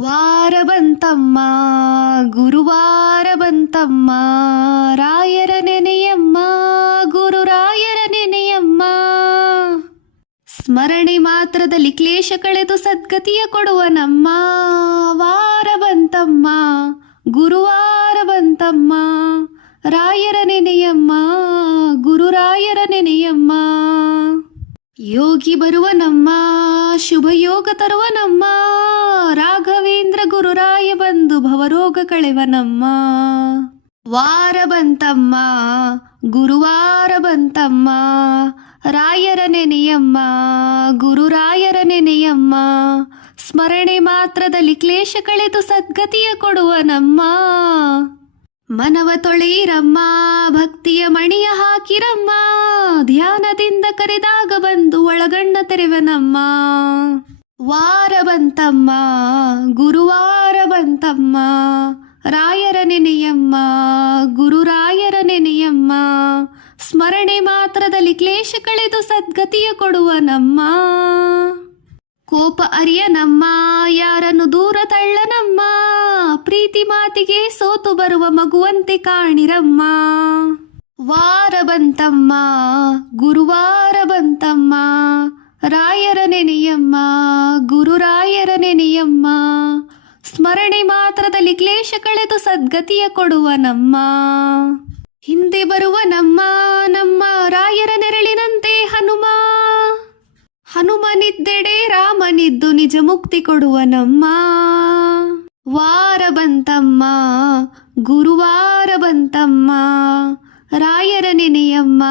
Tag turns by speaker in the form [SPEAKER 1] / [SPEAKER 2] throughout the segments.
[SPEAKER 1] ವಾರ ಬಂತಮ್ಮ, ಗುರುವಾರ ಬಂತಮ್ಮ, ರಾಯರ ನೆನೆಯಮ್ಮ ಗುರು ರಾಯರ ನೆನೆಯಮ್ಮ. ಸ್ಮರಣೆ ಮಾತ್ರದಲ್ಲಿ ಕ್ಲೇಶ ಕಳೆದು ಸದ್ಗತಿಯ ಕೊಡುವ ನಮ್ಮ ವಾರ ಬಂತಮ್ಮ, ಗುರುವಾರ ಬಂತಮ್ಮ, ರಾಯರ ನೆನೆಯಮ್ಮ, ಗುರುರಾಯರ ನೆನೆಯಮ್ಮ. ಯೋಗಿ ಬರುವ ನಮ್ಮ ಶುಭ ಯೋಗ ತರುವ ನಮ್ಮ ರಾಘವೇಂದ್ರ ಗುರುರಾಯ ಬಂದು ಭವರೋಗ ಕಳೆವನಮ್ಮ. ವಾರ ಬಂತಮ್ಮ, ಗುರುವಾರ ಬಂತಮ್ಮ. ರಾಯರ ನೆನೆಯಮ್ಮ, ಗುರುರಾಯರ ನೆನೆಯಮ್ಮ. ಸ್ಮರಣೆ ಮಾತ್ರದಲ್ಲಿ ಕ್ಲೇಶ ಕಳೆದು ಸದ್ಗತಿಯ ಕೊಡುವ ನಮ್ಮ ಮನವ ತೊಳೆಯಿರಮ್ಮ, ಭಕ್ತಿಯ ಮಣಿಯ ಹಾಕಿರಮ್ಮ. ಧ್ಯಾನದಿಂದ ಕರೆದಾಗ ಬಂದು ಒಳಗಣ್ಣ ತೆರೆವನಮ್ಮ. ವಾರ ಬಂತಮ್ಮ, ಗುರುವಾರ ಬಂತಮ್ಮ, ರಾಯರ ನೆನೆಯಮ್ಮ, ಗುರುರಾಯರ ನೆನೆಯಮ್ಮ. ಸ್ಮರಣೆ ಮಾತ್ರದಲ್ಲಿ ಕ್ಲೇಶ ಕಳೆದು ಸದ್ಗತಿಯ ಕೊಡುವ ನಮ್ಮ. ಕೋಪ ಅರಿಯ ನಮ್ಮ, ಯಾರನ್ನು ದೂರ ತಳ್ಳನಮ್ಮ. ಪ್ರೀತಿ ಮಾತಿಗೆ ಸೋತು ಬರುವ ಮಗುವಂತೆ ಕಾಣಿರಮ್ಮ. ವಾರ ಬಂತಮ್ಮ, ಗುರುವಾರ ಬಂತಮ್ಮ. ರಾಯರ ನೆನೆಯಮ್ಮ ಗುರುರಾಯರ ನೆನೆಯಮ್ಮ ಸ್ಮರಣೆ ಮಾತ್ರದಲ್ಲಿ ಕ್ಲೇಶ ಕಳೆದು ಸದ್ಗತಿಯ ಕೊಡುವ ನಮ್ಮ. ಹಿಂದೆ ಬರುವ ನಮ್ಮ ನಮ್ಮ ರಾಯರ ನೆರಳಿನಂತೆ ಹನುಮ. ಹನುಮನಿದ್ದೆಡೆ ರಾಮನಿದ್ದು ನಿಜ ಮುಕ್ತಿ ಕೊಡುವ ನಮ್ಮ. ವಾರ ಬಂತಮ್ಮ, ಗುರುವಾರ ಬಂತಮ್ಮ. ರಾಯರ ನೆನೆಯಮ್ಮ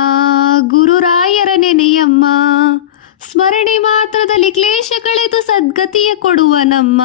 [SPEAKER 1] ಗುರುರಾಯರ ನೆನೆ ಕ್ಲೇಶ ಕಳೆದು ಸದ್ಗತಿಯ ಕೊಡುವ ನಮ್ಮ